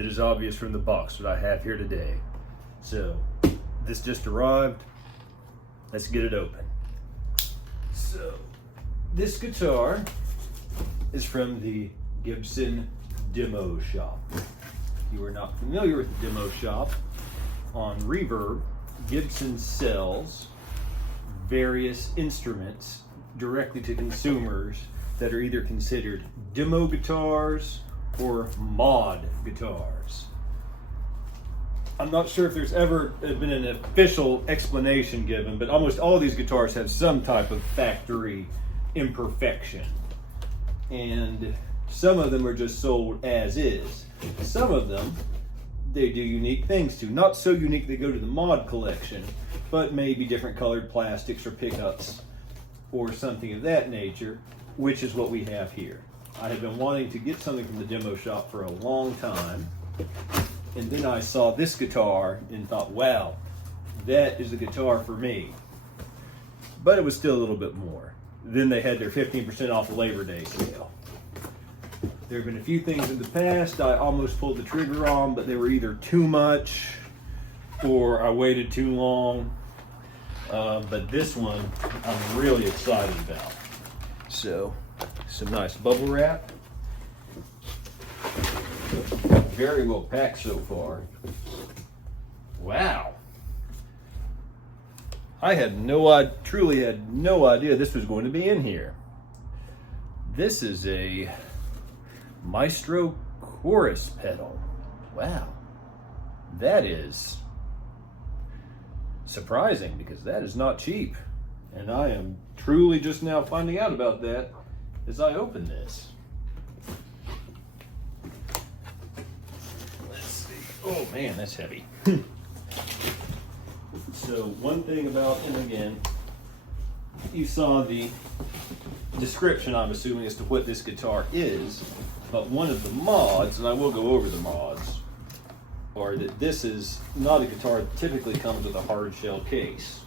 that is obvious from the box that I have here today. So this just arrived. Let's get it open. So this guitar is from the Gibson Demo Shop. If you are not familiar with the Demo Shop, on Reverb, Gibson sells various instruments directly to consumers that are either considered demo guitars or mod guitars. I'm not sure if there's ever been an official explanation given, but almost all of these guitars have some type of factory imperfection. And some of them are just sold as is. Some of them, they do unique things to. Not so unique they go to the mod collection, but maybe different colored plastics or pickups or something of that nature, which is what we have here. I have been wanting to get something from the Demo Shop for a long time, and then I saw this guitar and thought, wow, that is the guitar for me. But it was still a little bit more. Then they had their 15% off Labor Day sale. There have been a few things in the past I almost pulled the trigger on, but they were either too much or I waited too long. But this one I'm really excited about. So, some nice bubble wrap. Very well packed so far. Wow. I truly had no idea this was going to be in here. This is a Maestro chorus pedal. Wow. That is surprising because that is not cheap. And I am truly just now finding out about that as I open this. Let's see. Oh man, that's heavy. So one thing about, and again, you saw the description, I'm assuming, as to what this guitar is, but one of the mods, and I will go over the mods, are that this is not a guitar that typically comes with a hard shell case.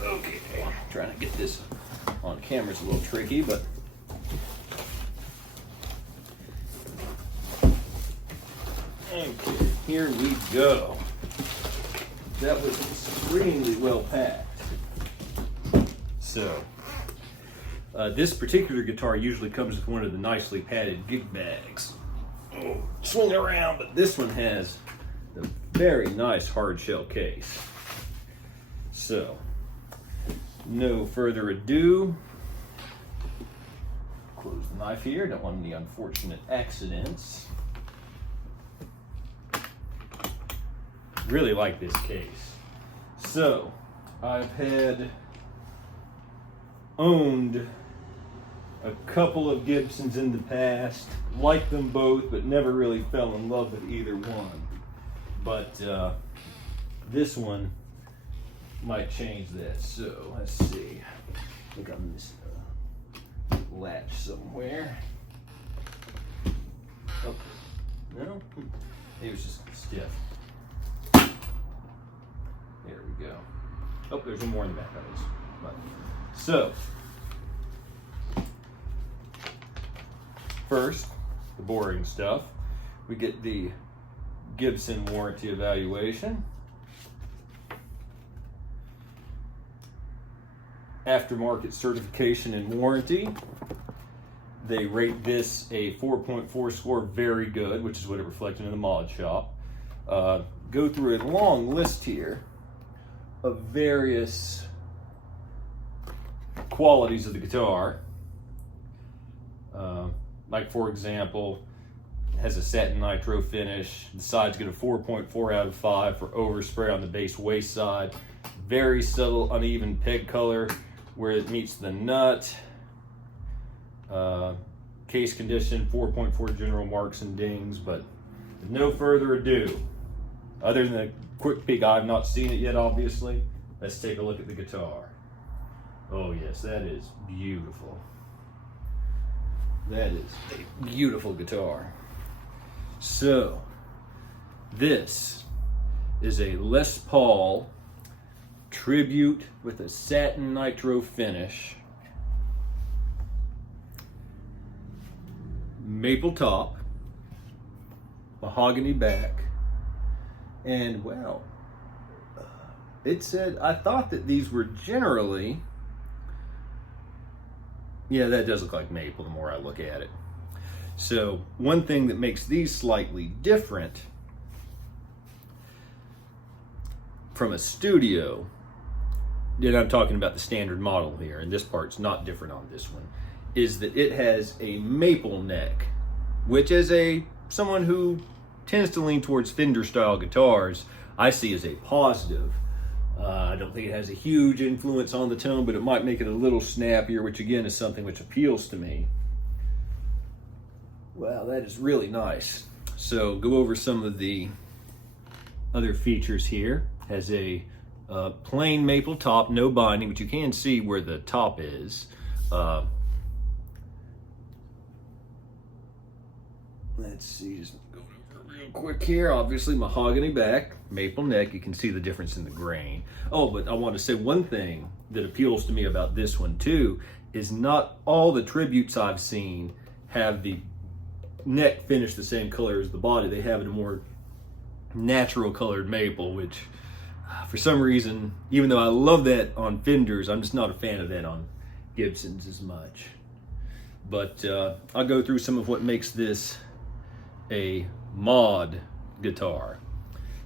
Okay, trying to get this on camera is a little tricky, but okay, here we go. That was extremely well packed. So, this particular guitar usually comes with one of the nicely padded gig bags. Oh, swing it around, but this one has a very nice hard shell case. So, no further ado. Close the knife here, don't want any unfortunate accidents. Really like this case. So, I've owned a couple of Gibsons in the past, liked them both, but never really fell in love with either one. But this one might change that. So let's see. I think on this latch somewhere. Oh, no, it was just stiff. There we go. Oh, there's one more in the back of this. But, so, first, the boring stuff. We get the Gibson warranty evaluation. Aftermarket certification and warranty. They rate this a 4.4 score, very good, which is what it reflected in the mod shop. Go through a long list here of various qualities of the guitar. Like for example, it has a satin nitro finish. The sides get a 4.4 out of 5 for overspray on the bass waist side. Very subtle uneven peg color where it meets the nut. Case condition, 4.4 general marks and dings, but with no further ado, other than a quick peek, I've not seen it yet obviously, let's take a look at the guitar. Oh yes, that is beautiful. That is a beautiful guitar. So, this is a Les Paul Tribute with a satin nitro finish. Maple top, mahogany back, and well, it said, I thought that these were generally, yeah, that does look like maple the more I look at it. So one thing that makes these slightly different from a studio, and I'm talking about the standard model here, and this part's not different on this one, is that it has a maple neck, which as someone who tends to lean towards Fender style guitars, I see as a positive. I don't think it has a huge influence on the tone, but it might make it a little snappier, which again is something which appeals to me. Wow, that is really nice. So go over some of the other features here. Has a plain maple top, no binding, but you can see where the top is. Let's see, just go over real quick here. Obviously mahogany back, maple neck. You can see the difference in the grain. Oh, but I want to say one thing that appeals to me about this one too is not all the tributes I've seen have the neck finish the same color as the body. They have a more natural colored maple, which for some reason, even though I love that on Fenders, I'm just not a fan of that on Gibsons as much. But I'll go through some of what makes this a mod guitar.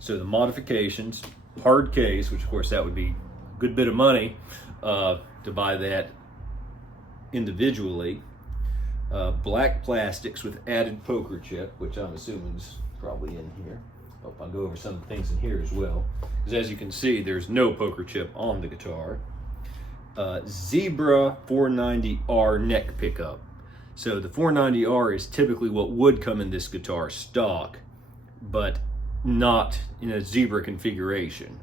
So the modifications, hard case, which of course that would be a good bit of money to buy that individually. Black plastics with added poker chip, which I'm assuming is probably in here. I'll go over some of the things in here as well, because as you can see, there's no poker chip on the guitar. Zebra 490R neck pickup. So the 490R is typically what would come in this guitar stock, but not in a Zebra configuration.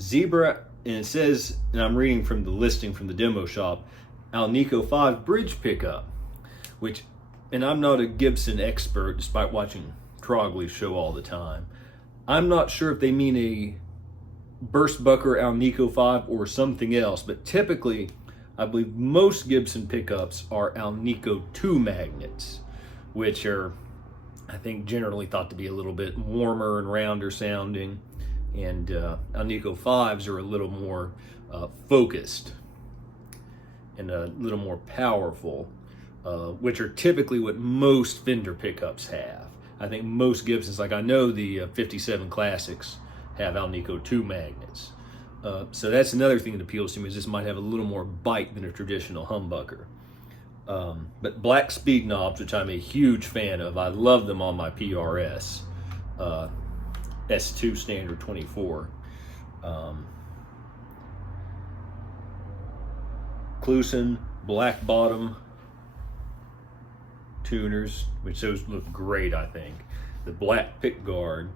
Zebra, and it says, and I'm reading from the listing from the demo shop, Alnico 5 bridge pickup, which, and I'm not a Gibson expert despite watching Trogley's show all the time. I'm not sure if they mean a burst bucker Alnico 5 or something else, but typically I believe most Gibson pickups are Alnico 2 magnets, which are, I think, generally thought to be a little bit warmer and rounder sounding, and Alnico 5s are a little more focused and a little more powerful, which are typically what most Fender pickups have. I think most Gibsons, like I know the 57 Classics have Alnico 2 magnets. So that's another thing that appeals to me, is this might have a little more bite than a traditional humbucker. But black speed knobs, which I'm a huge fan of. I love them on my PRS. S2 standard 24. Kluson black bottom tuners, which those look great, I think. The black pick guard.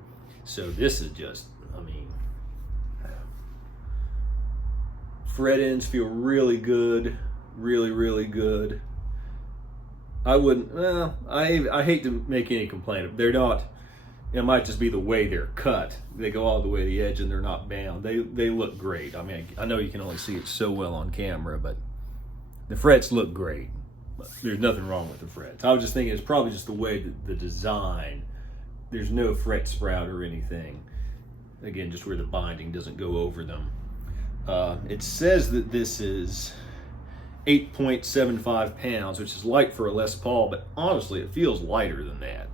So this is just, I mean, fret ends feel really good, really good. I wouldn't, well, I hate to make any complaint. They're not, it might just be the way they're cut. They go all the way to the edge and they're not bound. They look great. I mean, I know you can only see it so well on camera, but the frets look great. But there's nothing wrong with the frets. I was just thinking it's probably just the way that the design, there's no fret sprout or anything. Again, just where the binding doesn't go over them. It says that this is 8.75 pounds, which is light for a Les Paul, but honestly, it feels lighter than that.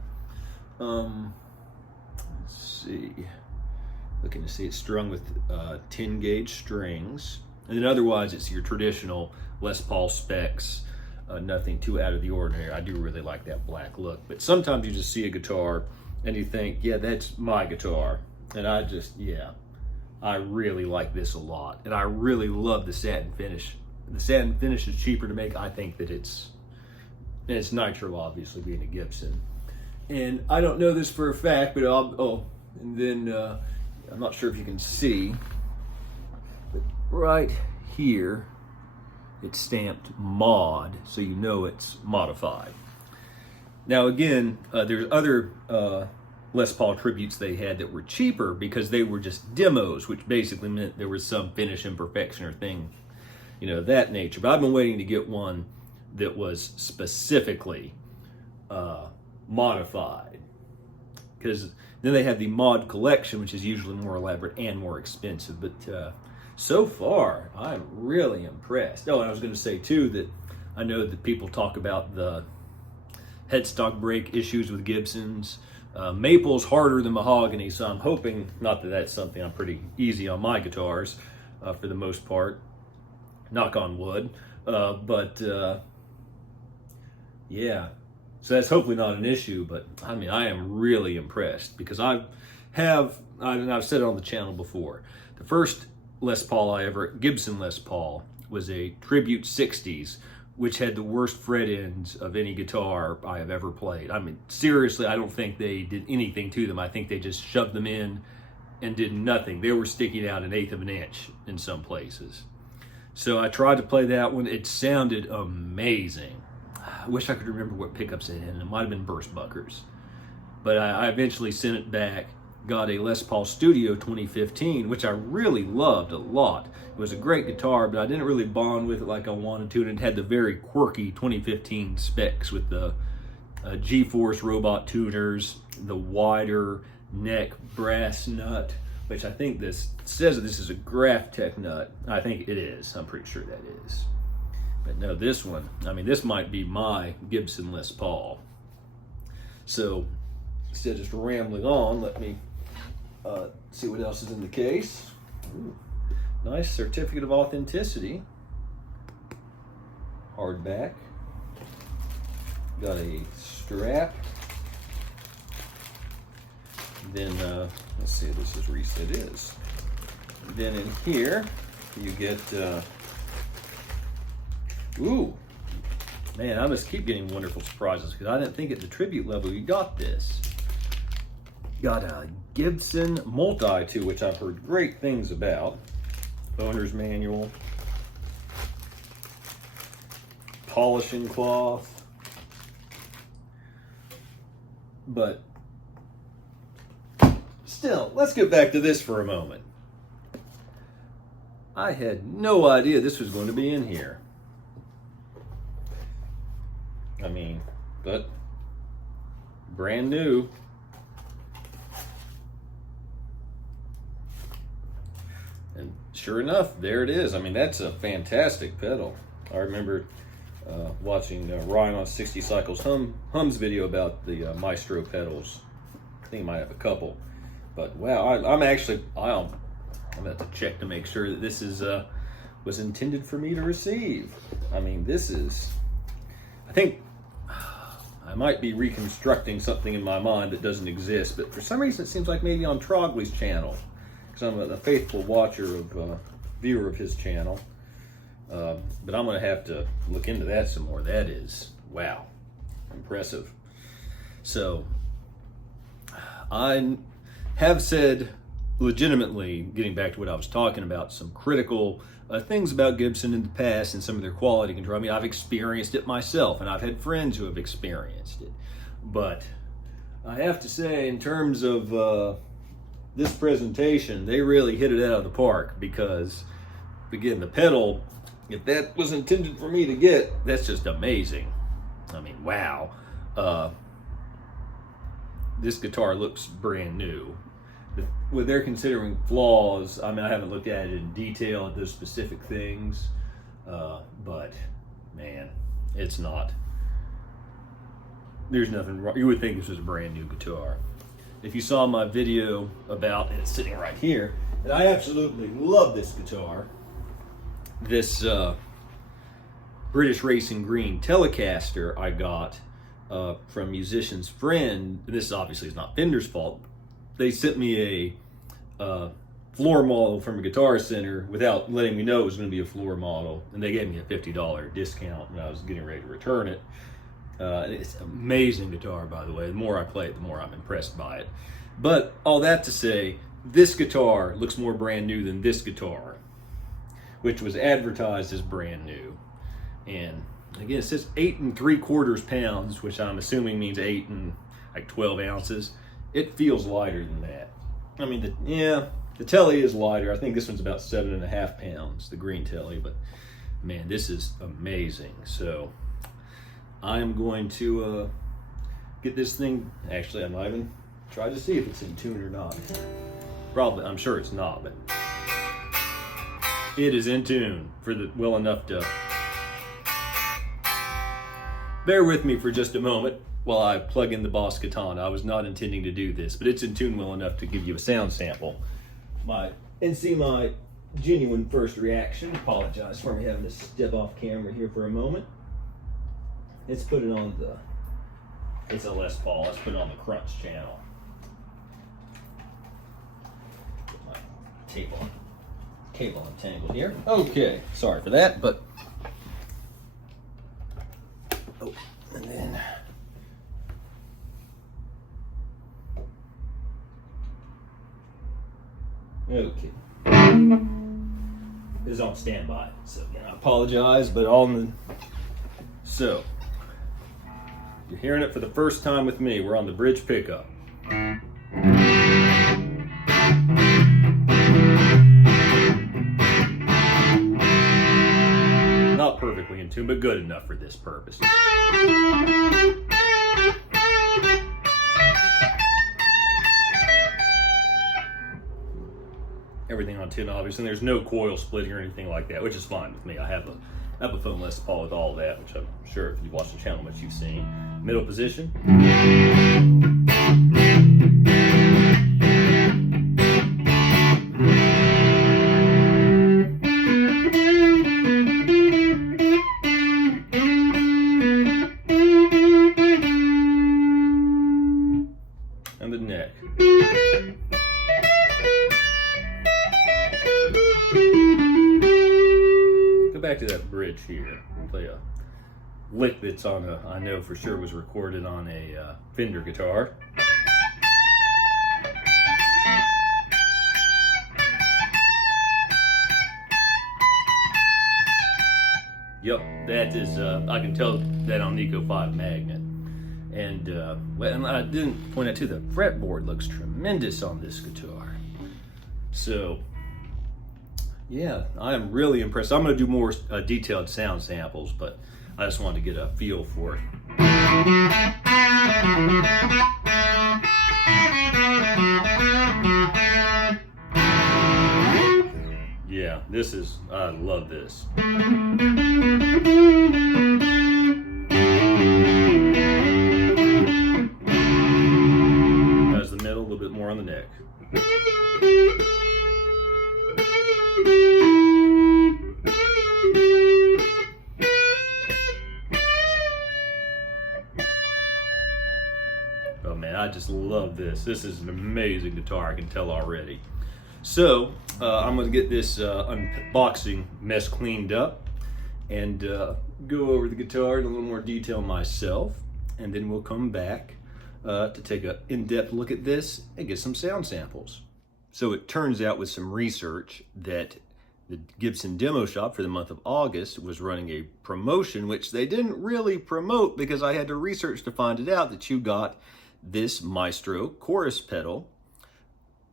Let's see. Looking to see it's strung with 10 gauge strings. And then otherwise, it's your traditional Les Paul specs. Nothing too out of the ordinary. I do really like that black look. But sometimes you just see a guitar and you think, yeah, that's my guitar. And I just, yeah, I really like this a lot. And I really love the satin finish. The satin finish is cheaper to make. I think that it's nitro, obviously, being a Gibson. And I don't know this for a fact, but and then I'm not sure if you can see, but right here, it's stamped mod, so you know it's modified. Now again, there's other Les Paul tributes they had that were cheaper because they were just demos, which basically meant there was some finish imperfection or thing, you know, that nature. But I've been waiting to get one that was specifically modified. Because then they have the mod collection, which is usually more elaborate and more expensive. But so far, I'm really impressed. Oh, and I was going to say too that I know that people talk about the headstock break issues with Gibsons. Maple's harder than mahogany, so I'm hoping, not that that's something I'm pretty easy on my guitars for the most part, knock on wood, yeah, so that's hopefully not an issue. But I mean, I am really impressed because I've said it on the channel before, the first Les Paul Gibson Les Paul was a Tribute 60s, which had the worst fret ends of any guitar I have ever played. I mean, seriously, I don't think they did anything to them. I think they just shoved them in and did nothing. They were sticking out 1/8 of an inch in some places. So I tried to play that one. It sounded amazing. I wish I could remember what pickups it had, and it might have been burst buckers. But I eventually sent it back, got a Les Paul Studio 2015, which I really loved a lot. It was a great guitar, but I didn't really bond with it like I wanted to, and it had the very quirky 2015 specs with the G-Force robot tuners, the wider neck brass nut, which I think this says that this is a Graphtec nut. I think it is. I'm pretty sure that is. But no, this one, I mean, this might be my Gibson Les Paul. So instead of just rambling on, let me see what else is in the case. Ooh, nice certificate of authenticity. Hardback. Got a strap. Then, let's see, this is reset is. Then in here, you get, ooh, man, I must keep getting wonderful surprises because I didn't think at the tribute level you got this. Got a Gibson multi-tool, which I've heard great things about. Owner's manual. Polishing cloth. But still, let's get back to this for a moment. I had no idea this was going to be in here. I mean, but brand new. And sure enough, there it is. I mean, that's a fantastic pedal. I remember watching Ryan on 60 Cycles Hum's video about the Maestro pedals. I think he might have a couple. But wow, I'm going to have to check to make sure that this is was intended for me to receive. I mean, this is, I think I might be reconstructing something in my mind that doesn't exist, but for some reason it seems like maybe on Trogley's channel, because I'm a faithful viewer of his channel. But I'm going to have to look into that some more. That is, wow, impressive. So I have said, legitimately, getting back to what I was talking about, some critical things about Gibson in the past and some of their quality control. I mean, I've experienced it myself, and I've had friends who have experienced it. But I have to say, in terms of this presentation, they really hit it out of the park because, again, the pedal, if that was intended for me to get, that's just amazing. I mean, wow. This guitar looks brand new. What they're considering flaws, I mean, I haven't looked at it in detail at those specific things, but man, it's not. There's nothing wrong. You would think this was a brand new guitar. If you saw my video about it, sitting right here, and I absolutely love this guitar. This British Racing Green Telecaster I got from Musician's Friend. This obviously is not Fender's fault. They sent me a floor model from a Guitar Center without letting me know it was going to be a floor model, and they gave me a $50 discount when I was getting ready to return it. It's an amazing guitar, by the way. The more I play it, the more I'm impressed by it. But all that to say, this guitar looks more brand new than this guitar, which was advertised as brand new. And again, it says 8 3/4 pounds, which I'm assuming means 8 and like 12 ounces. It feels lighter than that. I mean, the Telly is lighter. I think this one's about 7.5 pounds, the green Telly, but man, this is amazing. So I am going to get this thing, actually I'm not even trying to see if it's in tune or not. Probably, I'm sure it's not, but it is in tune for well enough to. Bear with me for just a moment while I plug in the Boss Katana. I was not intending to do this, but it's in tune well enough to give you a sound sample. And see my genuine first reaction. Apologize for me having to step off camera here for a moment. Let's put it on it's a Les Paul. Let's put it on the Crunch channel. Put my cable untangled here. Okay, sorry for that, but and then okay. It is on standby, so again, I apologize, but so you're hearing it for the first time with me. We're on the bridge pickup. Not perfectly in tune, but good enough for this purpose. Everything on tune, obviously, and there's no coil splitting or anything like that, which is fine with me. I have a Epiphone Les Paul with all that, which I'm sure if you've watched the channel, much you've seen. Middle position. And the neck. Go back to that bridge here. We'll play a lick that's on I know for sure was recorded on a Fender guitar. Yep, that is, I can tell that on Nico 5 magnet. And I didn't point out too, the fretboard looks tremendous on this guitar. So, yeah, I am really impressed. I'm going to do more detailed sound samples, but I just wanted to get a feel for it. Yeah, I love this. That's the middle, a little bit more on the neck. Oh man, I just love this. This is an amazing guitar, I can tell already. So, I'm going to get this unboxing mess cleaned up and go over the guitar in a little more detail myself, and then we'll come back to take an in-depth look at this and get some sound samples. So it turns out with some research that the Gibson Demo Shop for the month of August was running a promotion, which they didn't really promote because I had to research to find it out, that you got this Maestro chorus pedal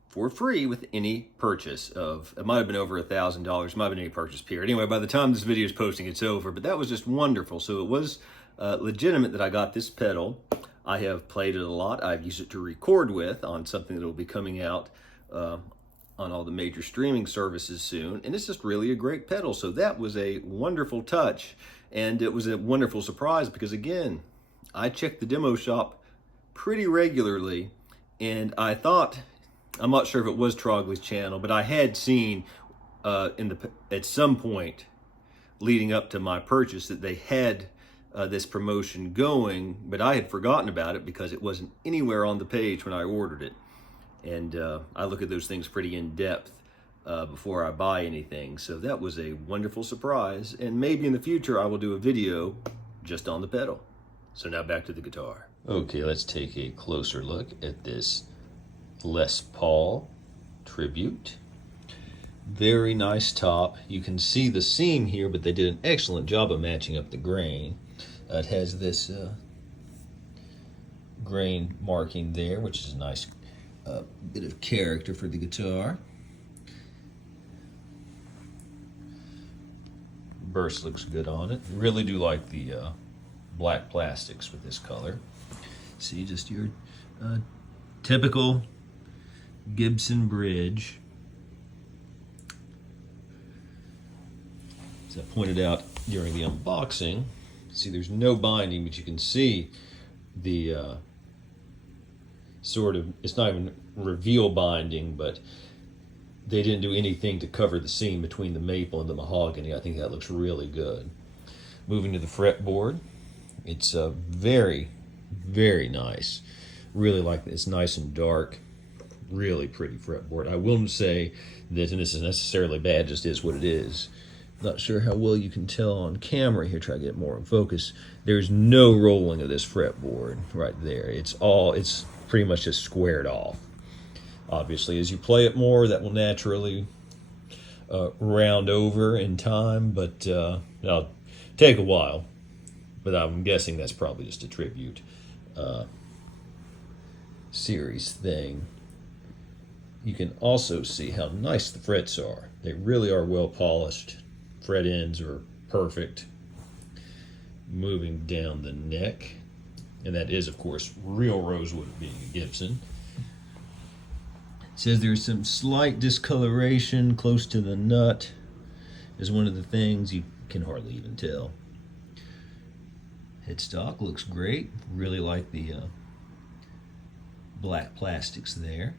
for free with any purchase of, it might have been over $1,000, might have been any purchase period. Anyway, by the time this video is posting, it's over, but that was just wonderful. So it was legitimate that I got this pedal. I have played it a lot. I've used it to record with on something that will be coming out on all the major streaming services soon, and it's just really a great pedal. So that was a wonderful touch, and it was a wonderful surprise because, again, I check the Demo Shop pretty regularly, and I thought, I'm not sure if it was Trogley's channel, but I had seen at some point leading up to my purchase that they had this promotion going, but I had forgotten about it because it wasn't anywhere on the page when I ordered it. And I look at those things pretty in depth before I buy anything. So that was a wonderful surprise, and maybe in the future I will do a video just on the pedal. So now back to the guitar. Okay, let's take a closer look at this Les Paul Tribute. Very nice top. You can see the seam here, but they did an excellent job of matching up the grain. It has this grain marking there, which is a nice bit of character for the guitar. Burst looks good on it. Really do like the black plastics with this color. See, just your typical Gibson bridge. As I pointed out during the unboxing, see there's no binding, but you can see the sort of, it's not even reveal binding, but they didn't do anything to cover the seam between the maple and the mahogany. I think that looks really good. Moving to the fretboard, it's very, very nice. Really like it. It's nice and dark. Really pretty fretboard. I wouldn't say that, and this is necessarily bad, just is what it is. Not sure how well you can tell on camera here, try to get more in focus. There's no rolling of this fretboard right there. It's pretty much just squared off. Obviously, as you play it more, that will naturally round over in time, but it'll take a while. But I'm guessing that's probably just a tribute series thing. You can also see how nice the frets are. They really are well polished. Fret ends are perfect. Moving down the neck, and that is, of course, real rosewood being a Gibson. It says there's some slight discoloration close to the nut is one of the things. You can hardly even tell. Headstock looks great. Really like the black plastics there.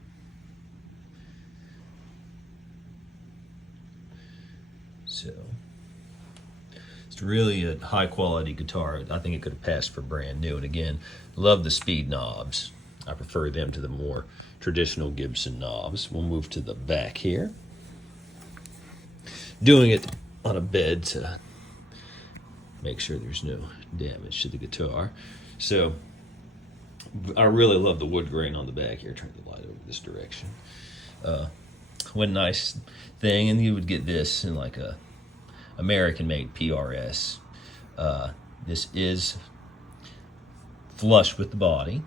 So it's really a high quality guitar. I think it could have passed for brand new. And again, love the speed knobs. I prefer them to the more traditional Gibson knobs. We'll move to the back here. Doing it on a bed to make sure there's no damage to the guitar. So I really love the wood grain on the back here. Turn the light over this direction. One nice thing, and you would get this in like a American-made PRS. This is flush with the body,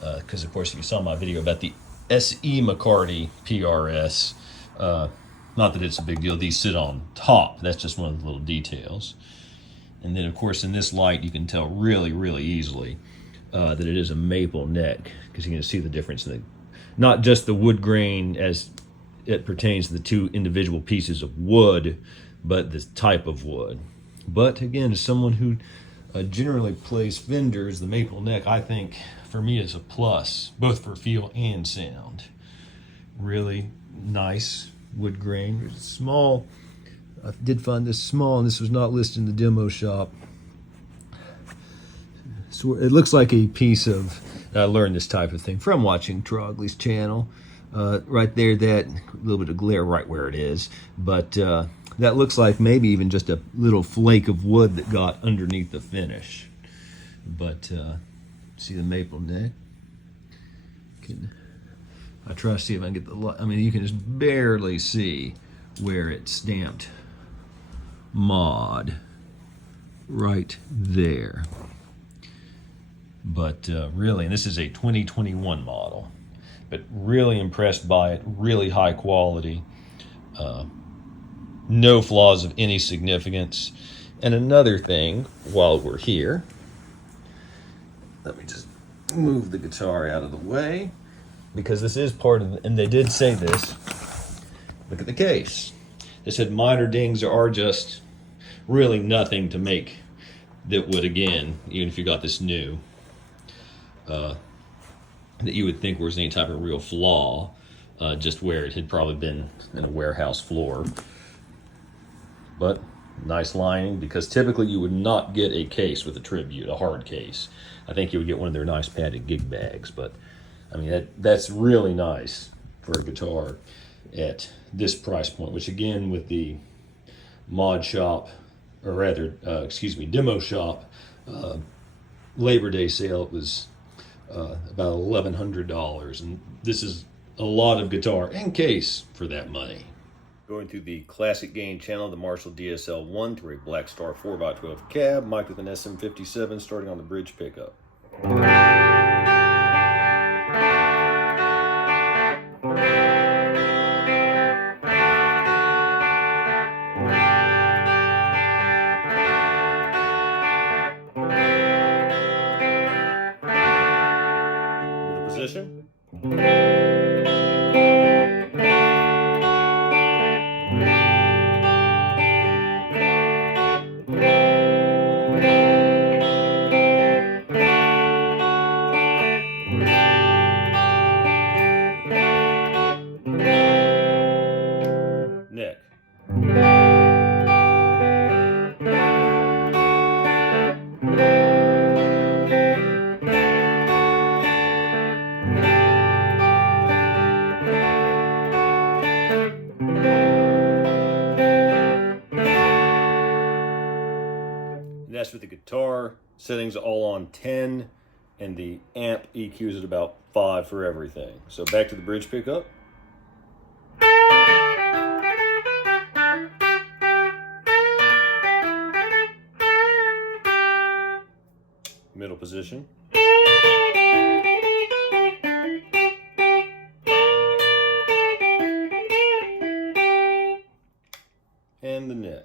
because of course if you saw my video about the S.E. McCarty PRS, not that it's a big deal, these sit on top. That's just one of the little details. And then of course in this light you can tell really, really easily that it is a maple neck, because you can see the difference in the, not just the wood grain as it pertains to the two individual pieces of wood, but the type of wood. But again, as someone who generally plays Fenders, the maple neck, I think, for me, is a plus, both for feel and sound. Really nice wood grain. There's a small, I did find this small, and this was not listed in the demo shop. So it looks like a piece of, I learned this type of thing from watching Trogley's channel. Right there, that little bit of glare right where it is, but that looks like maybe even just a little flake of wood that got underneath the finish. But see the maple neck? I try to see if I can get the light. I mean, you can just barely see where it's stamped mod right there. But really, and this is a 2021 model, but really impressed by it. Really high quality, no flaws of any significance. And another thing, while we're here, let me just move the guitar out of the way, because this is part of, and they did say this, look at the case. They said minor dings are just really nothing to make that would, again, even if you got this new, that you would think was any type of real flaw, just where it had probably been in a warehouse floor. But nice lining, because typically you would not get a case with a tribute, a hard case. I think you would get one of their nice padded gig bags, but I mean, that's really nice for a guitar at this price point, which again, with the mod shop, or rather, demo shop, Labor Day sale, it was about $1,100, and this is a lot of guitar and case for that money. Going through the classic gain channel, the Marshall DSL-1 through a Blackstar 4x12 cab, mic with an SM57, starting on the bridge pickup. position. Neck. And that's with the guitar settings all on 10, and the amp EQs at about 5 for everything. So back to the bridge pickup. Middle position. And the neck.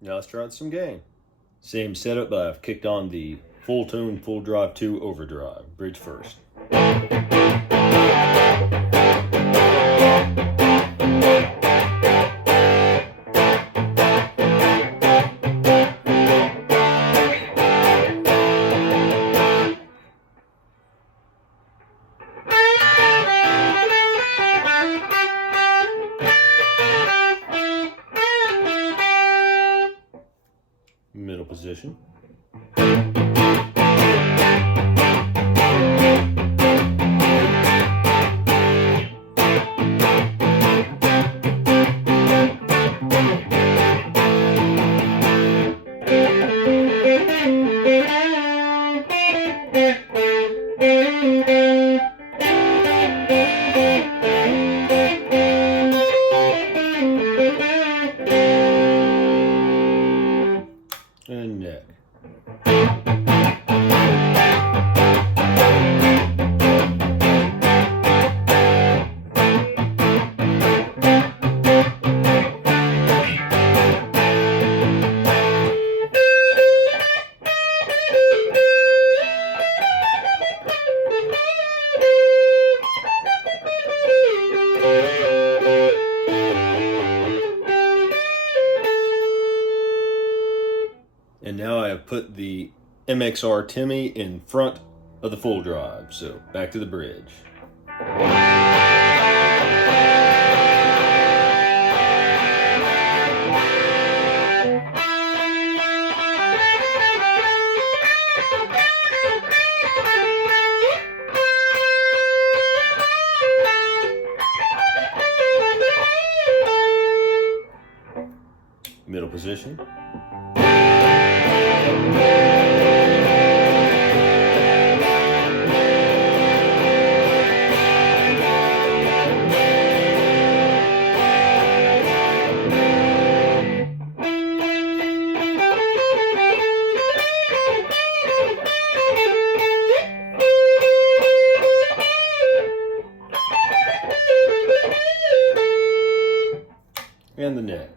Now let's try out some gain. Same setup, but I've kicked on the full tone, full drive 2 overdrive. Bridge first. Middle position. And neck. And now I have put the MXR Timmy in front of the full drive. So back to the bridge. Middle position. And the neck.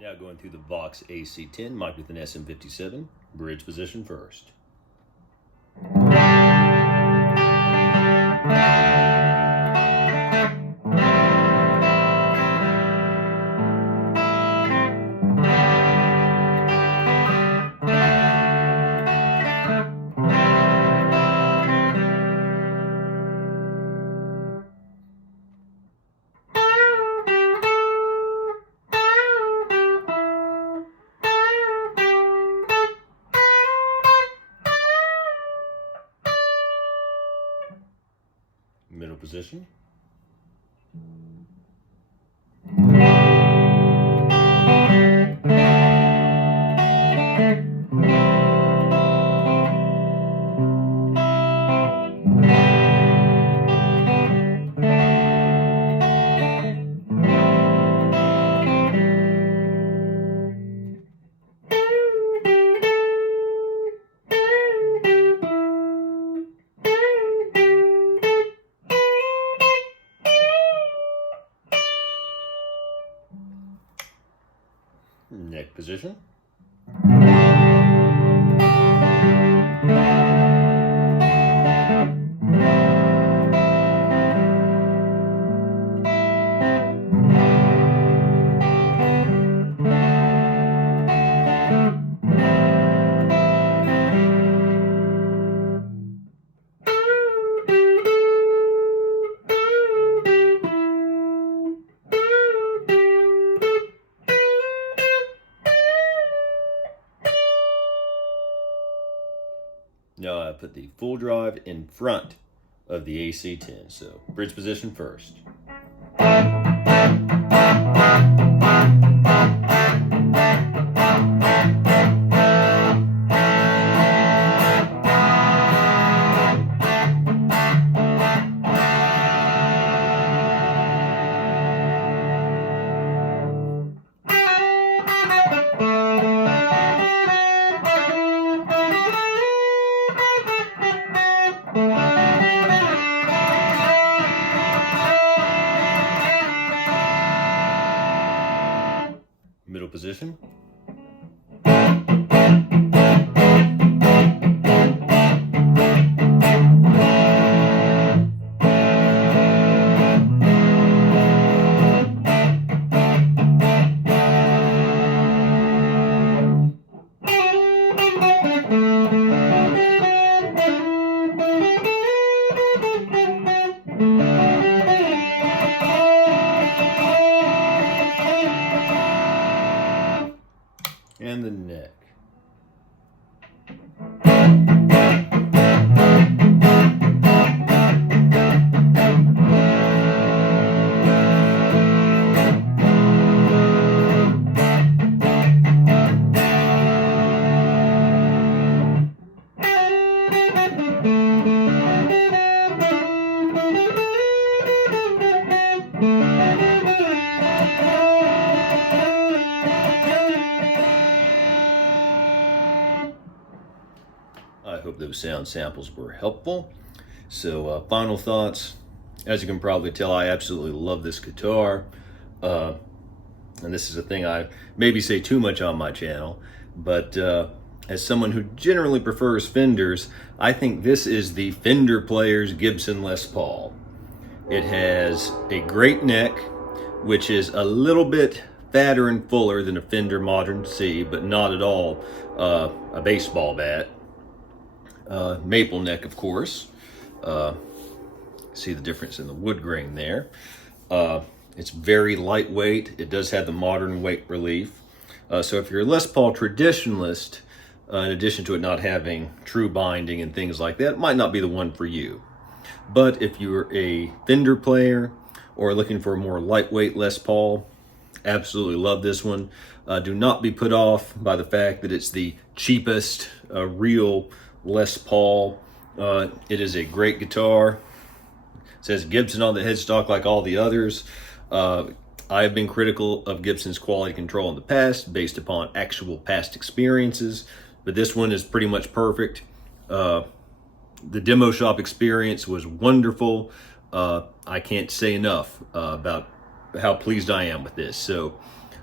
Now going through the Vox AC10, mic'd with an SM57, bridge position first. position. Neck position. Now I put the full drive in front of the AC10. So bridge position first. Middle position. And the neck. I hope those sound samples were helpful. So final thoughts. As you can probably tell, I absolutely love this guitar. And this is a thing I maybe say too much on my channel, but as someone who generally prefers Fenders, I think this is the Fender player's Gibson Les Paul. It has a great neck, which is a little bit fatter and fuller than a Fender Modern C, but not at all a baseball bat. Maple neck, of course. See the difference in the wood grain there. It's very lightweight. It does have the modern weight relief. So if you're a Les Paul traditionalist, in addition to it not having true binding and things like that, it might not be the one for you. But if you're a Fender player or looking for a more lightweight Les Paul, absolutely love this one. Do not be put off by the fact that it's the cheapest real Les Paul. It is a great guitar. It says Gibson on the headstock like all the others. I have been critical of Gibson's quality control in the past based upon actual past experiences, but this one is pretty much perfect. The demo shop experience was wonderful. I can't say enough about how pleased I am with this. So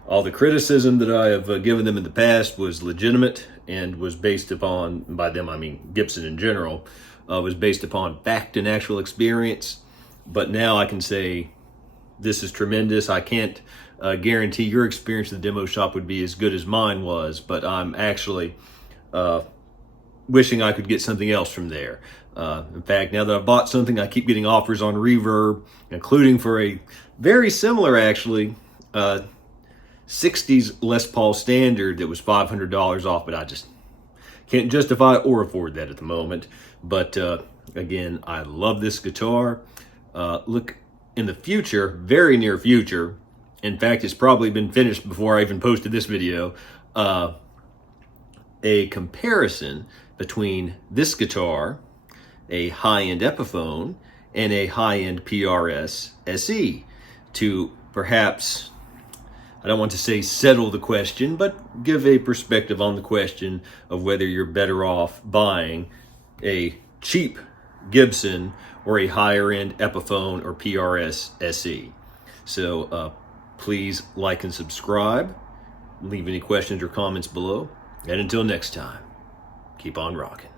all the criticism that I have given them in the past was legitimate and was based upon, by them I mean Gibson in general, was based upon fact and actual experience. But now I can say this is tremendous. I can't guarantee your experience at the demo shop would be as good as mine was, but I'm actually wishing I could get something else from there. In fact, now that I've bought something, I keep getting offers on Reverb, including for a very similar, actually, 60s Les Paul Standard that was $500 off, but I just can't justify or afford that at the moment. But again, I love this guitar. look in the future, very near future, in fact, it's probably been finished before I even posted this video, a comparison between this guitar, a high-end Epiphone, and a high-end PRS SE to perhaps, I don't want to say settle the question, but give a perspective on the question of whether you're better off buying a cheap Gibson or a higher-end Epiphone or PRS SE. So please like and subscribe. Leave any questions or comments below. And until next time, keep on rocking.